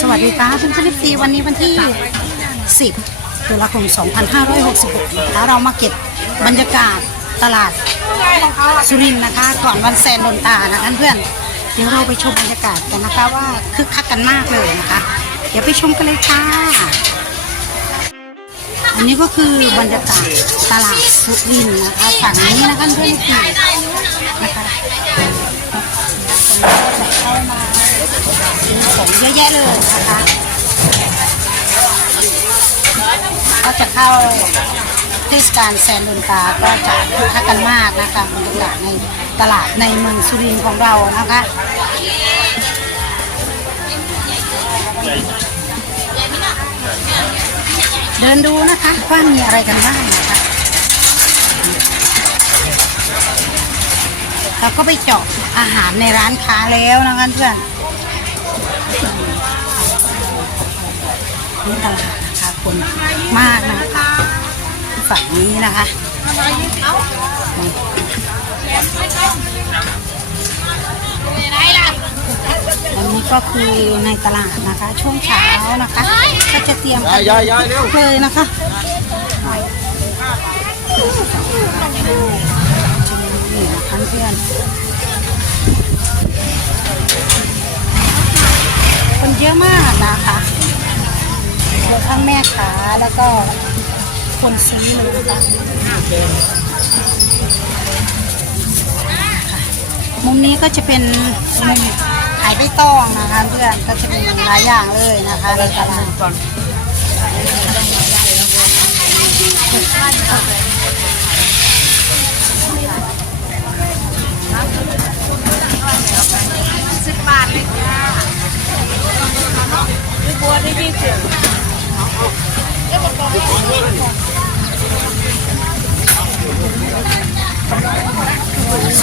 สวัสดีค่ะคุณคลิปซีวันนี้วันที่ 10ตุลาคม 2566นะคะเรามาเก็บบรรยากาศตลาดสุรินทร์นะคะ ก่อนวันแซนโดนตานะคะเพื่อนเดี๋ยวเราไปชมบรรยากาศกันนะคะว่าคึกคักกันมากเลยนะคะ เดี๋ยวไปชมกันเลยค่ะ อันนี้ก็คือบรรยากาศตลาดสุรินทร์นะคะฝั่งนี้นะคะเพื่อนๆนะคะ ซื้อของเยอะแยะเลยนะคะก็จะเข้าเทศกาลแซนลุนตาก็จะคึกคักกันมากนะคะบรรยากาศในตลาดในเมืองสุรินทร์ของเรานะคะเดินดูนะคะว่ามีอะไรกันบ้างนะคะเราก็ไปเจาะอาหารในร้านค้าแล้วนะคะเพื่อน นี่ตลาดนะคะคนมากนะคะฝั่งนี้นะคะอันนี้ก็คือในตลาดนะคะ ช่วงเช้านะคะ ก็จะเตรียมยายยายยายเร็วเลยนะคะนี่นะคะเพื่อน คนเยอะมากนะคะทั้งแม่ค้าแล้วก็คนซื้อเลยนะคะมุมนี้ก็จะเป็นมุมขายใบตองนะคะเพื่อนก็จะมีหลายอย่างเลยนะคะในตลาดสิบบาทเลยค่ะพี่บัวได้ยี่ ส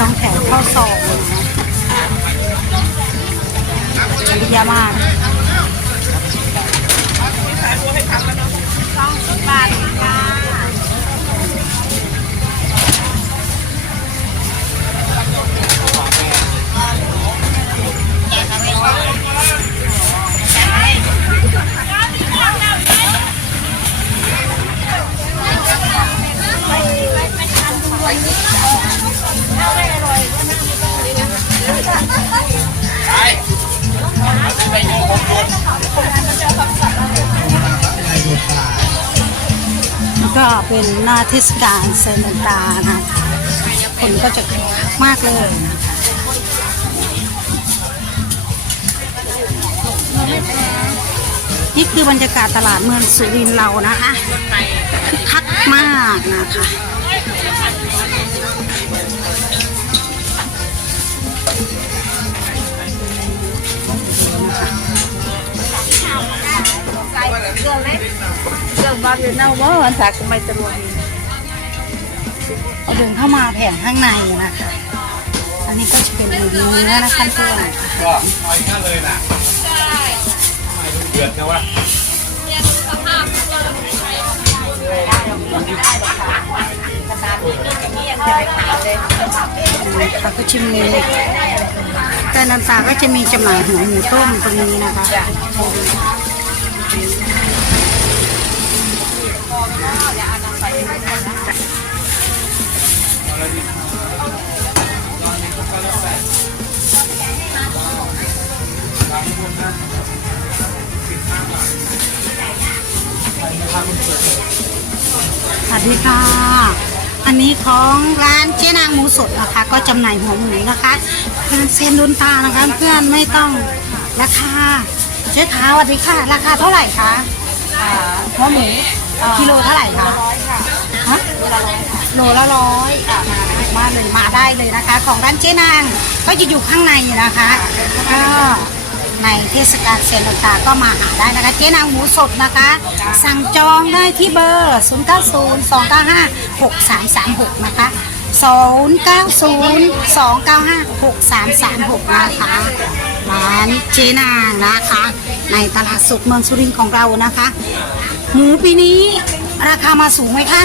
องแถวข้าสองวิทยามาก สองสิบบาทเลยค่ะ แล้ว ก็เป็นหน้าเทศกาลเซนตานะคะคนก็จะคึกคักมากเลยนะคะนี่คือบรรยากาศตลาดเมืองสุรินทร์เรานะคะคึกคักมากนะคะ เรื่องบ้านเรือนเน่าว่าวันสาก็ไม่ตะลวนเอาดินเข้ามาแผงข้างในนะคะ อันนี้ก็จะเป็นเนื้อนะคะเพื่อนก็ปล่อยกันเลยนะเดือด นะวะค่ะก็จะมีแต่นันตาก็จะมีจำหน่ายหัวหมูต้มตรงนี้นะคะสวัสดีค่ะ อันนี้ของร้านเจ๊นางหมูสดนะคะ ก็จำหน่ายหัวหมูนะคะเป็นเซนดุนตานะคะเพื่อนไม่ต้องราคาเจ๊ท้าสวัสดีค่ะ ราคาเท่าไหร่คะหัวหมูกิโลเท่าไหร่คะฮะโลละร้อยค่ะถูกมากเลยมาได้เลยนะคะ ของร้านเจ๊นางก็จะอยู่ข้างในนะคะก็ ในเทศกาลเซนดุนตาก็มาหาได้นะคะ เจ๊นางหมูสดนะคะ สั่งจองได้ที่เบอร์ 0 9 0 2 9 5 6 3 3 6 นะคะ 0 9 0 2 9 5 6 3 3 6 นะคะร้านเจนางนะคะ ในตลาดสดเมืองสุรินทร์ของเรานะคะ หมูปีนี้ราคามาสูงไหมคะ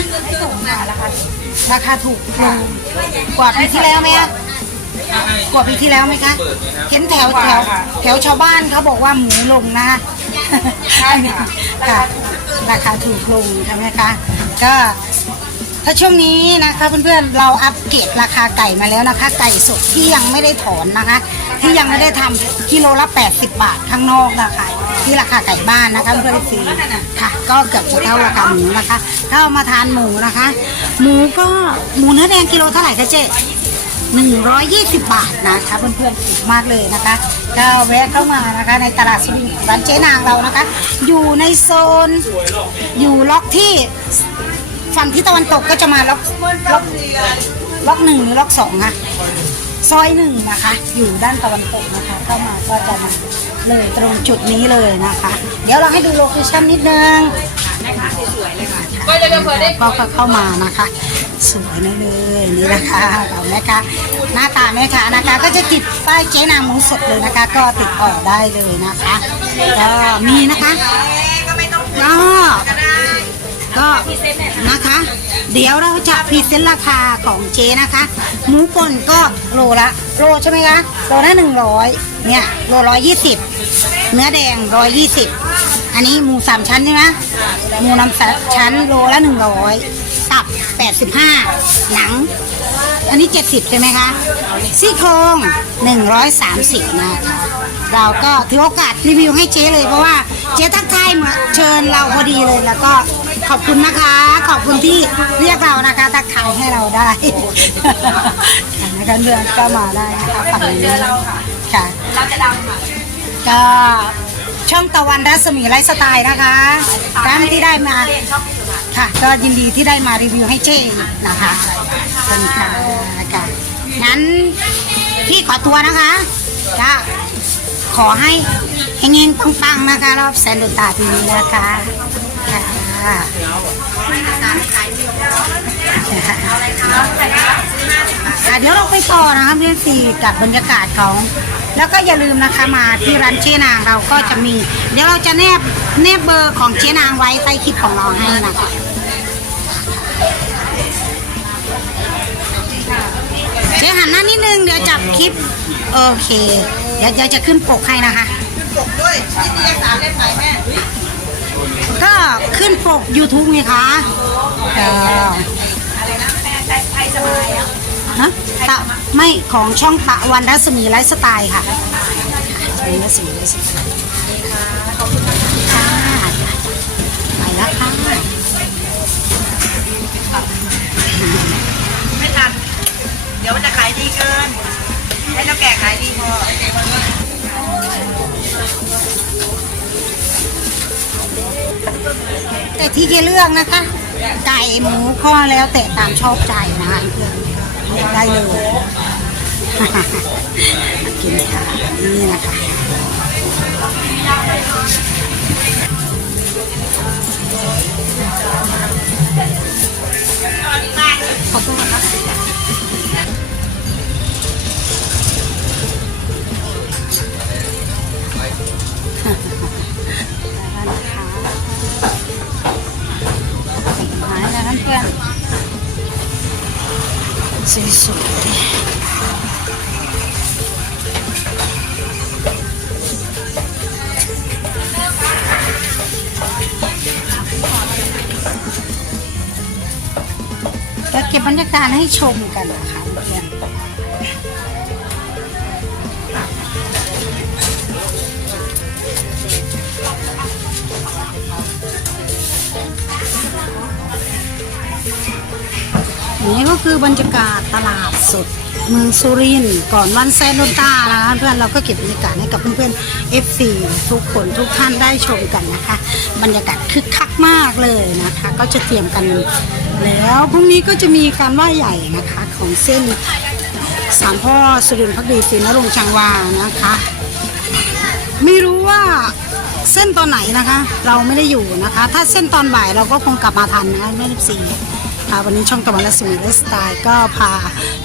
ราคาถูกลงกว่าปีที่แล้วไหมคะ ว่าปีที่แล้วไหมคะ เห็นแถวแถวแถวชาวบ้านเขาบอกว่าหมูลงนะใช่ค่ะค่ะราคาถูกลงใช่ไหมคะก็ถ้าช่วงนี้นะคะเพื่อนๆเราอัปเกรดราคาไก่มาแล้วนะคะ ไก่สดที่ยังไม่ได้ถอนนะคะ ที่ยังไม่ได้ทำกิโลละ 80 บาทข้างนอกนะคะที่ราคาไก่บ้านนะคะเพื่อนๆซื้อค่ะ ก็เกือบจะเท่าราคาหมูนะคะ ถ้าเอามาทานหมูนะคะ หมูก็หมูเนื้อแดงกิโลเท่าไหร่คะเจ๊ 120 บาทนะคะเพื่อนๆถูกมากเลยนะคะก็แวะเข้ามานะคะในตลาดสุรินทร์ร้านเจ๊นางเรานะคะ อยู่ในโซนอยู่ล็อกที่ฝั่งที่ตะวันตกก็จะมาล็อกล็อกล็อกหนึ่งหรือล็อกสองค่ะซอยหนึ่งนะคะ อยู่ด้านตะวันตกนะคะ เข้ามาก็จะมาเลยตรงจุดนี้เลยนะคะ เดี๋ยวเราให้ดูโลเคชั่นนิดนึงก็จะเผื่อได้ ก็เข้ามานะคะ สวยเลยนี่นะคะเราแม่ค้าหน้าตาแม่ค้านะคะ ก็จะติดป้ายเจ๊นางหมูสดเลยนะคะ ก็ติดออกได้เลยนะคะก็มีนะคะก็ก็นะคะ เดี๋ยวเราจะพรีเซนต์ราคาของเจ๊นะคะ หมูป่นก็โลละโลใช่ไหมคะโลละหนึ่งร้อยเนี่ยโลร้อยยี่สิบเนื้อแดงร้อยยี่สิบ อันนี้หมูสามชั้นใช่ไหมหมูน้ำชั้นโลละหนึ่งร้อยตับแปดสิบห้าหนัง อันนี้70ใช่ไหมคะซี่โครง130นะคะเราก็ถือโอกาสรีวิวให้เจ๊เลยเพราะว่าเจ๊ทักทายมาเชิญเราพอดีเลยแล้วก็ขอบคุณนะคะ ขอบคุณที่เรียกเรานะคะทักทายให้เราได้ค่ะนะคะเรือก็มาได้นะคะฝั่งนี้ค่ะเราจะดำค่ะก็ ช่องตะวันรัศมีไลฟ์สไตล์นะคะท่านที่ได้มาค่ะ ก็ยินดีที่ได้มารีวิวให้เจ้นะคะขอบคุณค่ะค่ะงั้นพี่ขอตัวนะคะก็ขอให้เฮงๆปังๆนะคะ รอบแซนดูตาทีนี้นะคะค่ะ ค่ะเดี๋ยวเราไปต่อนะคะเพื่อนสีกับบรรยากาศของ แล้วก็อย่าลืมนะคะมาที่ร้านเจ๊นางเราก็จะมี เดี๋ยวเราจะแนบแนบเบอร์ของเจ๊นางไว้ใต้คลิปของเราให้นะคะเจ๊หันหน้านิดนึงเดี๋ยวจับคลิปโอเค เดี๋ยวเดี๋ยวจะขึ้นปกให้นะคะปกด้วยที่นิยสารเล่มไหนแม่ก็ขึ้นปก YouTube ไงคะเอออะไรนะแม่ ไทยสบายอะฮะตะไม่ของช่องตะวันรัศมีไลฟ์สไตล์ค่ะตะวันรัศมีไลฟ์สไตล์ค่ะไปแล้วค่ะไม่ทัน เดี๋ยวมันจะขายดีเกิน ให้เราแก่ขายดีพอแต่ที่เจเลือกนะคะ ไก่หมูข้อแล้วแต่ตามชอบใจนะคะเพื่อนเลือกได้เลยกินค่ะนี่นะคะขอบคุณค่ะ สวยๆจะเก็บบรรยากาศให้ชมกันนะคะ อนนี่ก็คือบรรยากาศตลาดสดเมืองสุรินทร์ก่อนวันแซนโดนตานะคะเพื่อนเราก็เก็บบรรยากาศให้กับเพื่อนๆ FC ทุกคนทุกท่านได้ชมกันนะคะ บรรยากาศคึกคักมากเลยนะคะ ก็จะเตรียมกันแล้วพรุ่งนี้ก็จะมีการไหว้ใหญ่นะคะของเส้นสามพ่อสุรินทร์พักดีศรีนรงค์ชังวานะคะ ไม่รู้ว่าเส้นตอนไหนนะคะ เราไม่ได้อยู่นะคะ ถ้าเส้นตอนบ่ายเราก็คงกลับมาทันนะคะไม่ได้ซีค่ วันนี้ช่องตะวันรัศมีไลฟ์สไตล์ก็พา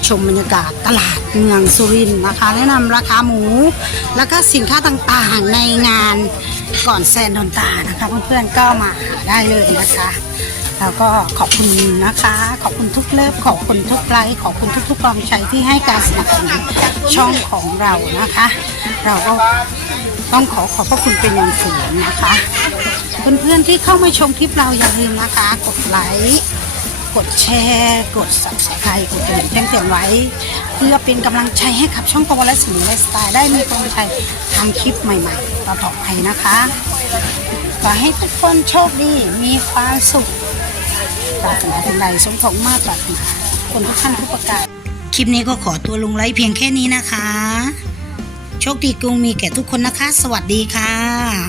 ชมบรรยากาศตลาดเมืองสุรินทร์นะคะ แนะนำราคาหมู แล้วก็สินค้าต่างๆในงานก่อนแซนดอนตานะคะ เพื่อนๆก็มาหาได้เลยนะคะแล้วก็ขอบคุณนะคะ ขอบคุณทุกเลิฟขอบคุณทุกไลค์ขอบคุณทุกๆกำลังใจที่ให้การสนับสนุนช่องของเรานะคะ เราก็ต้องขอขอบพระคุณเป็นอย่างสูงนะคะ เพื่อนๆที่เข้ามาชมคลิปเราอย่าลืมนะคะ กดไลค์ กดแชร์ กด subscribe กดกระดิ่งแจ้งเตือนไว้ เพื่อเป็นกำลังใจให้กับช่องกบและสมุนไลฟ์สไตล์ได้มีกำลังใจทำคลิปใหม่ๆ ต่อๆไปนะคะขอให้ทุกคนโชคดีมีความสุขปรารถนาสิ่งใดสมของมาตรปรารถนาคนทุกท่านทุกประการคลิปนี้ก็ขอตัวลงไลฟ์เพียงแค่นี้นะคะ โชคดีกรุงมีแก่ทุกคนนะคะ สวัสดีค่ะ